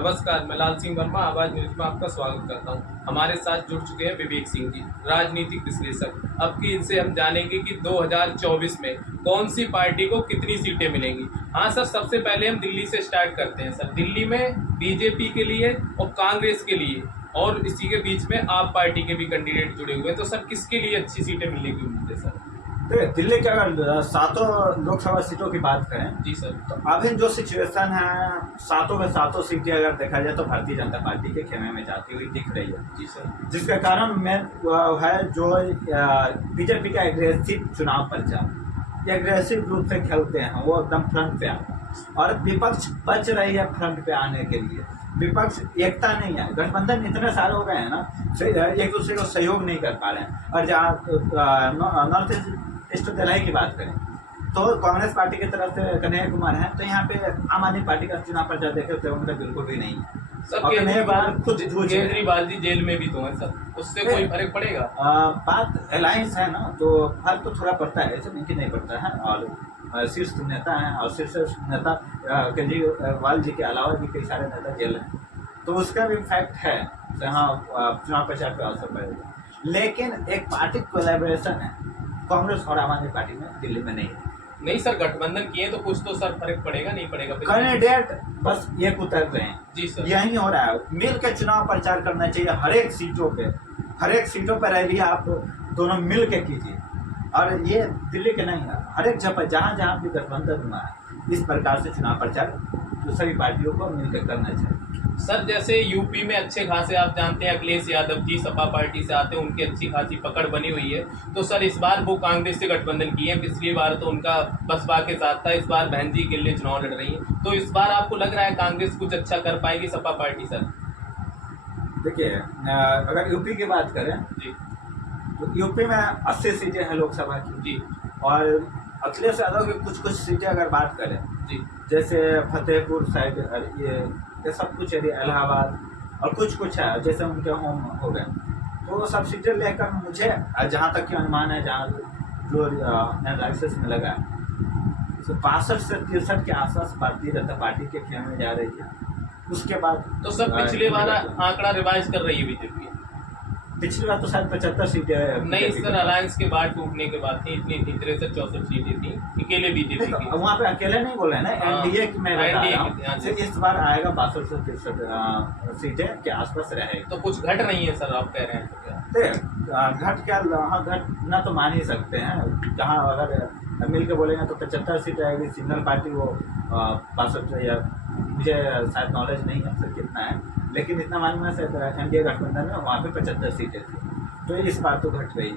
नमस्कार, मैं लाल सिंह वर्मा आवाज न्यूज में आपका स्वागत करता हूं। हमारे साथ जुड़ चुके हैं विवेक सिंह जी, राजनीतिक विश्लेषक। अब की इनसे हम जानेंगे कि 2024 में कौन सी पार्टी को कितनी सीटें मिलेंगी। हाँ सर, सबसे पहले हम दिल्ली से स्टार्ट करते हैं। सर, दिल्ली में बीजेपी के लिए और कांग्रेस के लिए और इसी के बीच में आप पार्टी के भी कैंडिडेट जुड़े हुए हैं, तो सर किसके लिए अच्छी सीटें मिलने की उम्मीद है सर? तो दिल्ली के अगर सातों लोकसभा सीटों की बात करें जी सर। तो अभी जो सिचुएशन है, सातों के सातों सीटें अगर देखा जाए तो भारतीय जनता पार्टी के खेमे में जाती हुई दिख रही है। जी सर। जिसका कारण मेन है जो बीजेपी का एग्रेसिव चुनाव प्रचार, एग्रेसिव रूप से खेलते हैं, वो एकदम फ्रंट पे आता है और विपक्ष बच रही है फ्रंट पे आने के लिए। विपक्ष एकता नहीं है, गठबंधन इतने सारे हो गए हैं ना, एक दूसरे को सहयोग नहीं कर पा रहे हैं। और जहाँ नॉर्थ ईस्ट दिल्ली की बात करें तो कांग्रेस पार्टी की तरफ से कन्हैया कुमार है, तो यहाँ पे आम आदमी पार्टी का चुनाव प्रचार देखे तो उनका बिल्कुल भी नहीं है। सर केजरीवाल जी जेल में भी तो है सर, उससे कोई फर्क पड़ेगा? बात अलायंस है ना, तो फर्क तो थोड़ा पड़ता है, ऐसे नहीं कि नहीं पड़ता है। और शीर्ष नेता हैं और शीर्ष नेता केजरीवाल जी के अलावा भी कई सारे नेता जेल हैं, तो उसका भी इम्पैक्ट है। हाँ, चुनाव प्रचार पर असर पड़ेगा, लेकिन एक पार्टी कोलैबोरेशन है कांग्रेस और आम आदमी पार्टी में दिल्ली में नहीं है। नहीं सर, गठबंधन किए तो कुछ तो सर फर्क पड़ेगा, नहीं पड़ेगा? कैंडिडेट बस एक उतर रहे हैं। जी सर। यही हो रहा है, मिल के चुनाव प्रचार करना चाहिए हर एक सीटों पे रैली आप दोनों मिल के कीजिए। और ये दिल्ली के नहीं है, हर एक जगह जहाँ भी गठबंधन हुआ है, इस प्रकार से चुनाव प्रचार तो सभी पार्टियों को मिलकर करना चाहिए। सर जैसे यूपी में अच्छे खासे आप जानते हैं अखिलेश यादव जी सपा पार्टी से आते हैं, उनकी अच्छी खासी पकड़ बनी हुई है। तो सर इस बार वो कांग्रेस से गठबंधन किए हैं, पिछली बार तो उनका बसपा के साथ था, इस बार बहन जी के लिए चुनाव लड़ रही है। तो इस बार आपको लग रहा है कांग्रेस कुछ अच्छा कर पाएगी सपा पार्टी? सर देखिए, अगर यूपी की बात करें जी, तो यूपी में 80 सीटें हैं लोकसभा की जी, और अखिलेश यादव की कुछ सीटें अगर बात करें जी, जैसे फतेहपुर साइड, ये सब कुछ है, इलाहाबाद और कुछ है जैसे उनके होम हो गए, तो वो सब सीटें लेकर मुझे जहाँ तक की अनुमान है, जहाँ जो एनालिसिस में लगा है, 62 से 63 के आसपास भारतीय जनता पार्टी के खेमे में जा रही है। उसके बाद तो सर पिछले बार आंकड़ा रिवाइज कर रही है बीजेपी? पिछली बार तो शायद 75 सीटें नहीं सर, अलायंस के बाद टूटने के बाद थी, इतनी थी 63-64 सीटें थी अकेले बीजेपी की। वहाँ पे अकेले नहीं बोल रहे ना, एनडीए में बता रहा हूँ, इस बार आएगा 62 से 63 सीटें के आसपास रहेगी। तो कुछ घट रही है सर, आप कह रहे हैं तो क्या? घट क्या, हाँ घट ना तो मान ही सकते हैं। जहाँ अगर मिल के बोलेंगे तो 75 सीट आएगी, सिंगल पार्टी वो 62 या मुझे शायद नॉलेज नहीं है सर कितना है, लेकिन इतना मालूम है एनडीए गठबंधन में वहाँ पे 75 सीटें थी, तो इस बार तो घट गई।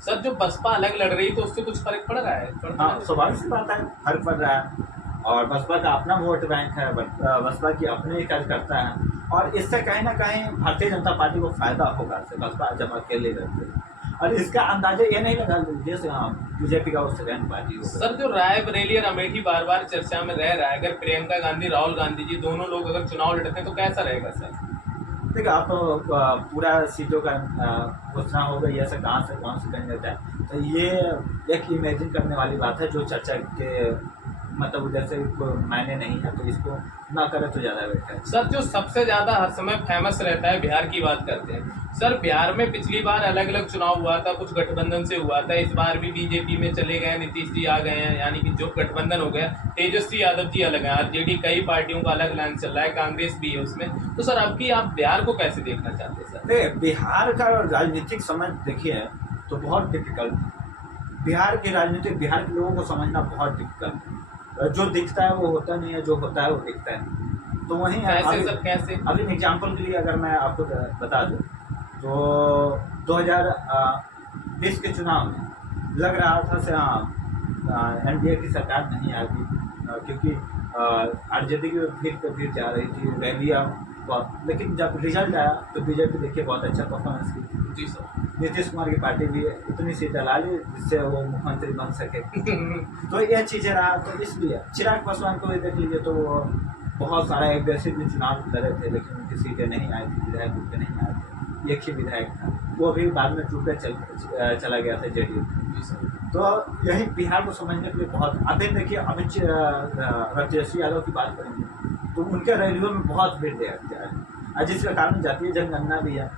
सर जो बसपा अलग लड़ रही तो उससे कुछ फर्क पड़ रहा है? हाँ, स्वाभाविक सी बात है, फर्क पड़ रहा है। और बसपा का अपना वोट बैंक है, बसपा की अपने ही कार्यकर्ता है, और इससे कहीं ना कहीं भारतीय जनता पार्टी को फायदा होगा से बसपा जब अकेले रहते हैं। और इसका अंदाजा ये नहीं लगा जैसे हाँ बीजेपी का वो सेकेंड पार्टी होगा। सर जो रायबरेली और अमेठी बार बार चर्चा में रह रहा है, अगर प्रियंका गांधी राहुल गांधी जी दोनों लोग अगर चुनाव लड़ते हैं तो कैसा रहेगा सर? देखिए, आप पूरा सीटों का घोषणा हो गई ऐसे कहाँ से कौन से कैंडिडेट है, तो ये एक इमेजिन करने वाली बात है, जो चर्चा के मतलब उधर से मायने नहीं है, तो इसको ना करे तो ज़्यादा बेटर है। सर जो सबसे ज़्यादा हर समय फेमस रहता है, बिहार की बात करते हैं सर। बिहार में पिछली बार अलग अलग चुनाव हुआ था, कुछ गठबंधन से हुआ था, इस बार भी बीजेपी में चले गए, नीतीश जी आ गए हैं, यानी कि जो गठबंधन हो गया, तेजस्वी यादव जी अलग हैं, आरजेडी कई पार्टियों का अलग लाइन चल रहा है, कांग्रेस भी है उसमें। तो सर अब की आप बिहार को कैसे देखना चाहते हैं सर? नहीं, बिहार का राजनीतिक समझ देखिए तो बहुत डिफिकल्ट है। बिहार की राजनीति, बिहार के लोगों को समझना बहुत डिफिकल्ट है। जो दिखता है वो होता नहीं है, जो होता है वो दिखता है। तो वहीं कैसे सर, कैसे? अभी एग्जाम्पल के लिए अगर मैं आपको बता दूं तो 2020 के चुनाव में लग रहा था से हाँ एनडीए की सरकार नहीं आएगी, क्योंकि आरजेडी की भीड़ पर भीड़ जा रही थी, रैलियाँ बहुत, लेकिन जब रिजल्ट आया तो बीजेपी देखिए बहुत अच्छा परफॉर्मेंस की। जी सर। नीतीश कुमार की पार्टी भी इतनी सीटें ला ली जिससे वो मुख्यमंत्री बन सके। तो ये चीज़ें रहा, तो इसलिए चिराग पासवान को भी देख लीजिए, तो वो बहुत सारा एग्रेसिव चुनाव लड़े थे, लेकिन उनकी सीटें नहीं आई थी, विधायक उनके नहीं आए थे, एक ही विधायक था, वो भी बाद में टूट कर चला गया था जेडीयू। तो यही बिहार को समझने के लिए बहुत, अभी देखिए अगर तेजस्वी यादव की बात करेंगे तो उनके रैलियों में बहुत भीड़ देखते हैं, जिसके कारण जातीय जनगणना भी है।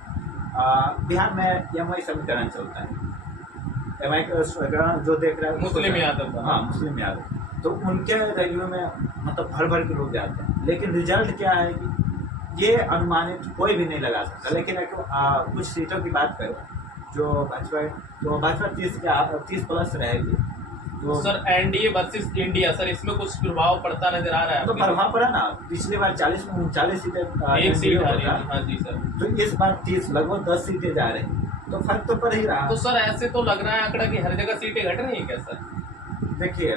बिहार में एम आई समीकरण चलता है, एम आई का समीकरण जो देख रहा है मुस्लिम यादव का। हाँ, मुस्लिम यादव। तो उनके रैलियों में मतलब भर भर के लोग जाते हैं, लेकिन रिजल्ट क्या है कि ये अनुमानित कोई भी नहीं लगा सकता। लेकिन कुछ सीटों की बात करें जो भाजपा 30+ रहेगी। तो sir NDA versus India, sir इसमें कुछ प्रभाव पड़ता नजर आ रहा है तो आपको? प्रभाव पड़ा ना, पिछली बार 40 में 39 सीटें एक सीट NDA आ को रही था। है। हाँ जी सर। तो इस बार 30 लगभग 10 सीटें जा रही हैं, तो फर्क तो पड़ ही रहा। तो सर ऐसे तो लग रहा है आंकड़ा कि हर जगह सीटें घट रही हैं क्या सर? देखिए,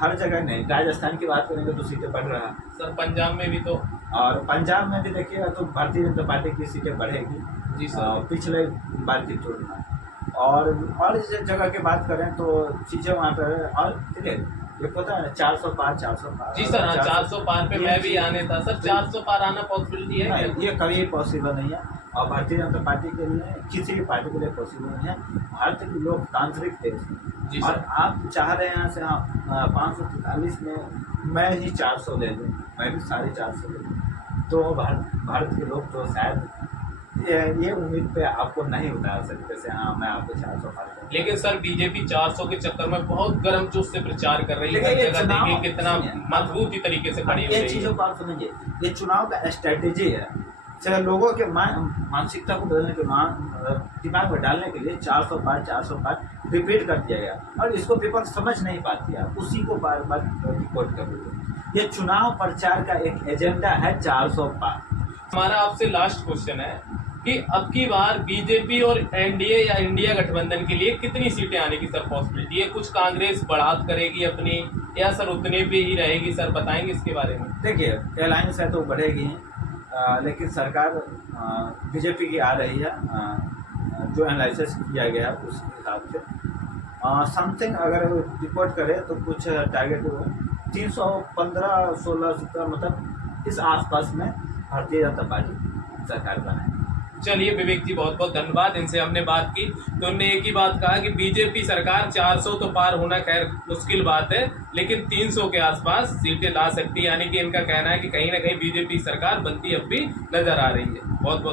हर जगह नहीं, राजस्थान की बात करेंगे तो सीटें बढ़ रहा है, सर पंजाब में भी तो। और पंजाब में भी देखिएगा तो भारतीय जनता पार्टी की सीटें बढ़ेगी जी सर। पिछले बार की तुलना। और इस जगह की बात करें तो चीज़ें वहाँ पर और देखिए, ये पता है 400 पार 400 पार। जी सर, हाँ 400 पार पे मैं भी आने था सर। 400 पार आना पॉसिबिलिटी है नहीं, क्या? ये कभी पॉसिबल नहीं है, और भारतीय जनता पार्टी के लिए, किसी भी पार्टी के लिए पॉसिबल नहीं है। भारत की लोकतांत्रिक देश जी है, और सर। आप चाह रहे हैं यहाँ से, हाँ 543 में मैं ही 400 ले लूँ, मैं भी 450 ले लूँ, तो भारत के लोग तो शायद ये उम्मीद पे आपको नहीं उतार सकते से हाँ मैं आपको 400 पार करूँ। लेकिन सर बीजेपी 400 के चक्कर में बहुत गर्म जोश से प्रचार कर रही है। देखिए, हर ये जगह चुनाव- देखिए कितना सुनिए, मजबूती तरीके से खड़ी हो ये रही चीज़ों है। को आप समझिए, ये चुनाव का स्ट्रेटेजी है। चाहे लोगों के मानसिकता को बदलने के दिमाग में डालने के लिए 400 पार रिपीट कर दिया गया, और इसको विपक्ष समझ नहीं पाती है, उसी को बार बार रिपोर्ट कर देते हैं। ये चुनाव प्रचार का एक एजेंडा है 400 पार। हमारा आपसे लास्ट क्वेश्चन है कि अब की बार बीजेपी और एनडीए या इंडिया गठबंधन के लिए कितनी सीटें आने की सर पॉसिबिलिटी है? कुछ कांग्रेस बढ़ात करेगी अपनी, या सर उतने पे ही रहेगी? सर बताएंगे इसके बारे में। देखिए, अलायंस है तो बढ़ेगी, लेकिन सरकार बीजेपी की आ रही है, जो एनालिसिस किया गया है उस हिसाब से समथिंग अगर रिपोर्ट करें तो कुछ टारगेट 315-16 मतलब इस आसपास में भारतीय जनता पार्टी सरकार बनाए। चलिए विवेक जी, बहुत बहुत धन्यवाद। इनसे हमने बात की तो उन्होंने एक ही बात कहा कि बीजेपी सरकार 400 तो पार होना खैर मुश्किल बात है, लेकिन 300 के आसपास सीटें ला सकती है। यानी कि इनका कहना है कि कहीं ना कहीं बीजेपी सरकार बनती अब भी नजर आ रही है। बहुत बहुत